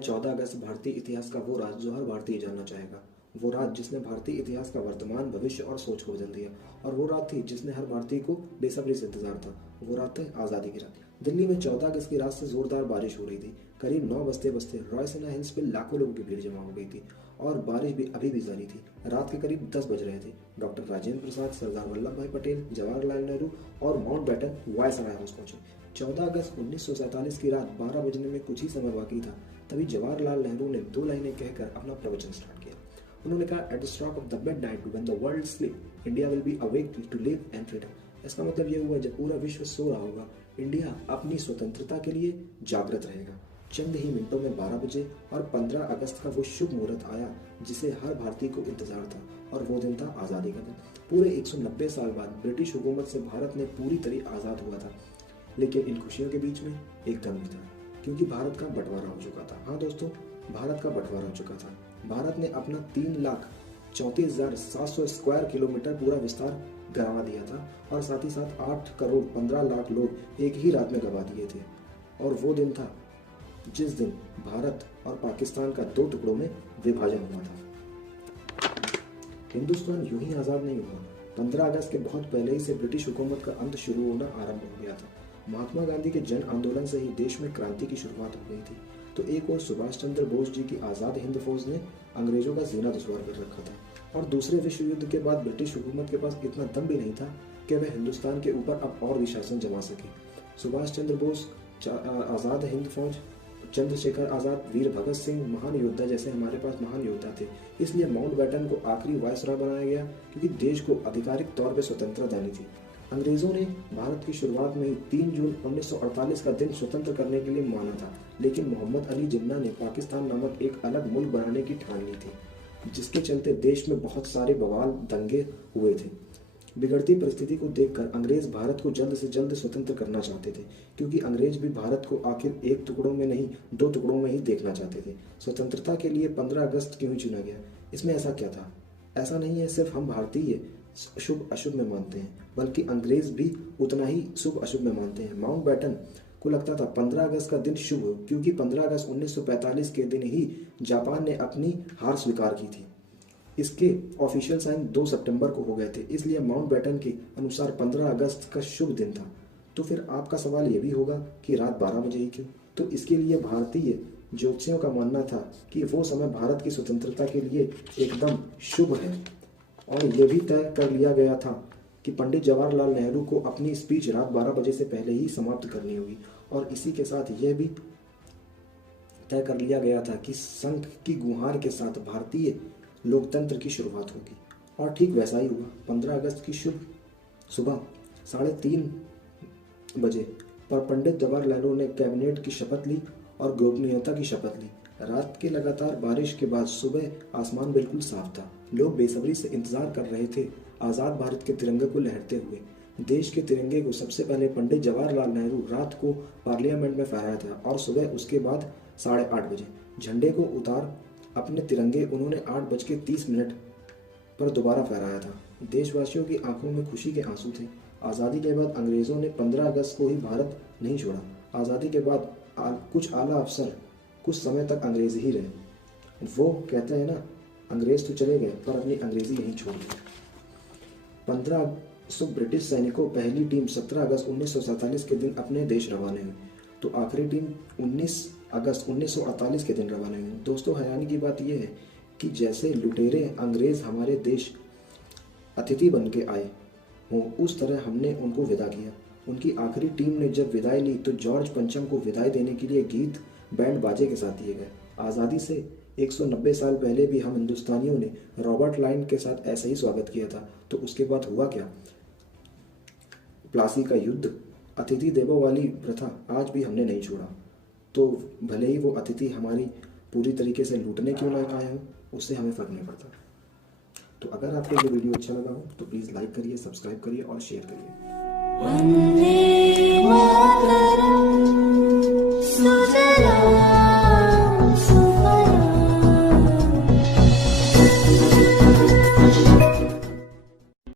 14 अगस्त भारतीय इतिहास का वो राज जो हर भारतीय जानना चाहेगा, वो रात जिसने भारतीय इतिहास का वर्तमान, भविष्य और सोच को बदल दिया। और वो रात थी जिसने हर भारतीय को बेसब्री से इंतजार था। वो रात थी आज़ादी की रात। दिल्ली में 14 अगस्त की रात से जोरदार बारिश हो रही थी। करीब 9 बजते बजते रॉयसीना हिल्स पे लाखों लोगों की भीड़ जमा हो गई थी और बारिश भी अभी भी जारी थी। रात के करीब 10 बज रहे थे। डॉक्टर राजेंद्र प्रसाद, सरदार वल्लभ भाई पटेल, जवाहरलाल नेहरू और माउंटबेटन वायसराय हाउस पहुंचे। 14 अगस्त 1947 की रात 12 बजने में कुछ ही समय बाकी था। तभी जवाहरलाल नेहरू ने 2 लाइनें कहकर अपना प्रवचन स्टार्ट किया। उन्होंने कहा, at the stroke of the midnight when the world sleep, India will be awake to live and freedom. इसका मतलब यह हुआ, जब पूरा विश्व सो रहा होगा, इंडिया अपनी स्वतंत्रता के लिए जागृत रहेगा। चंद ही मिनटों में 12 बजे और 15 अगस्त का वो शुभ मुहूर्त आया जिसे हर भारतीय को इंतजार था, और वो दिन था आज़ादी का दिन। पूरे 190 साल बाद ब्रिटिश हुकूमत से भारत ने पूरी तरह आज़ाद हुआ था। लेकिन इन खुशियों के बीच में एक दम भी था, क्योंकि भारत का बंटवारा हो चुका था। हाँ दोस्तों, भारत का बंटवारा हो चुका था। भारत ने अपना 3,34,700 स्क्वायर किलोमीटर पूरा विस्तार गंवा दिया था, और साथ ही साथ 8 करोड़ 15 लाख लोग एक ही रात में गंवा दिए थे। और वो दिन था जिस दिन भारत और पाकिस्तान का 2 टुकड़ों में विभाजन हुआ था। हिंदुस्तान यूं ही आज़ाद नहीं हुआ। 15 अगस्त के बहुत पहले ही से ब्रिटिश हुकूमत का अंत शुरू होना आरंभ हो गया था। महात्मा गांधी के जन आंदोलन से ही देश में क्रांति की शुरुआत हो गई थी। तो एक और सुभाष चंद्र बोस जी की आज़ाद हिंद फौज ने अंग्रेजों का जीना दुश्वार कर रखा था, और दूसरे विश्व युद्ध के बाद ब्रिटिश हुकूमत के पास इतना दम भी नहीं था कि वह हिंदुस्तान के ऊपर अब और भी शासन जमा सके। सुभाष चंद्र बोस, आज़ाद हिंद फौज, चंद्रशेखर आज़ाद, वीर भगत सिंह, महान योद्धा जैसे हमारे पास महान योद्धा थे। इसलिए माउंटबेटन को आखिरी वायसराय बनाया गया, क्योंकि देश को आधिकारिक तौर पर स्वतंत्रता देनी थी। अंग्रेजों ने भारत की शुरुआत में ही 3 जून 1948 का दिन स्वतंत्र करने के लिए माना था, लेकिन मोहम्मद अली जिन्ना ने पाकिस्तान नामक एक अलग मुल्क बनाने की ठान ली थी, जिसके चलते देश में बहुत सारे बवाल दंगे हुए थे। बिगड़ती परिस्थिति को देखकर अंग्रेज भारत को जल्द से जल्द स्वतंत्र करना चाहते थे, क्योंकि अंग्रेज भी भारत को आखिर एक टुकड़ों में नहीं 2 टुकड़ों में ही देखना चाहते थे। स्वतंत्रता के लिए 15 अगस्त क्यों चुना गया? इसमें ऐसा क्या था? ऐसा नहीं है सिर्फ हम भारतीय शुभ अशुभ में मानते हैं, बल्कि अंग्रेज भी उतना ही शुभ अशुभ में मानते हैं। माउंटबेटन को लगता था 15 अगस्त का दिन शुभ हो, क्योंकि 15 अगस्त 1945 के दिन ही जापान ने अपनी हार स्वीकार की थी। इसके ऑफिशियल साइन 2 सितंबर को हो गए थे, इसलिए माउंटबेटन के अनुसार 15 अगस्त का शुभ दिन था। तो फिर आपका सवाल ये भी होगा कि रात 12 बजे ही क्यों? तो इसके लिए भारतीय ज्योतिषियों का मानना था कि वो समय भारत की स्वतंत्रता के लिए एकदम शुभ है, और यह भी तय कर लिया गया था कि पंडित जवाहरलाल नेहरू को अपनी स्पीच रात 12 बजे से पहले ही समाप्त करनी होगी। और इसी के साथ यह भी तय कर लिया गया था कि शंख की गुहार के साथ भारतीय लोकतंत्र की शुरुआत होगी। और ठीक वैसा ही हुआ। 15 अगस्त की शुभ सुबह 3:30 बजे पर पंडित जवाहरलाल नेहरू ने कैबिनेट की शपथ ली और गोपनीयता की शपथ ली। रात के लगातार बारिश के बाद सुबह आसमान बिल्कुल साफ था। लोग बेसब्री से इंतजार कर रहे थे आज़ाद भारत के तिरंगे को लहरते हुए। देश के तिरंगे को सबसे पहले पंडित जवाहरलाल नेहरू रात को पार्लियामेंट में फहराया था, और सुबह उसके बाद 8:30 बजे झंडे को उतार अपने तिरंगे उन्होंने 8:30 पर दोबारा फहराया था। देशवासियों की आंखों में खुशी के आंसू थे। आज़ादी के बाद अंग्रेज़ों ने 15 अगस्त को ही भारत नहीं छोड़ा। आज़ादी के बाद कुछ आला अफसर कुछ समय तक अंग्रेज ही रहे। वो कहते हैं ना, अंग्रेज तो चले गए पर अपनी अंग्रेजी यहीं छोड़ दी। 1500 ब्रिटिश सैनिकों पहली टीम 17 अगस्त 1947 के दिन अपने देश रवाना हुई, तो आखिरी टीम 19 अगस्त 1948 के दिन रवाना हुई। दोस्तों, हैरानी की बात यह है कि जैसे लुटेरे अंग्रेज हमारे देश अतिथि बन के आए हों, उस तरह हमने उनको विदा किया। उनकी आखिरी टीम ने जब विदाई ली तो जॉर्ज पंचम को विदाई देने के लिए गीत बैंड बाजे के साथ दिए गए। आज़ादी से 190 साल पहले भी हम हिंदुस्तानियों ने रॉबर्ट लाइन के साथ ऐसा ही स्वागत किया था। तो उसके बाद हुआ क्या? प्लासी का युद्ध, अतिथि देवो वाली प्रथा आज भी हमने नहीं छोड़ा। तो भले ही वो अतिथि हमारी पूरी तरीके से लूटने क्यों ना आए हों, उससे हमें फ़र्क नहीं पड़ता। तो अगर आपको ये वीडियो अच्छा लगा हो तो प्लीज़ लाइक करिए, सब्सक्राइब करिए और शेयर करिए। वंदे मातरम।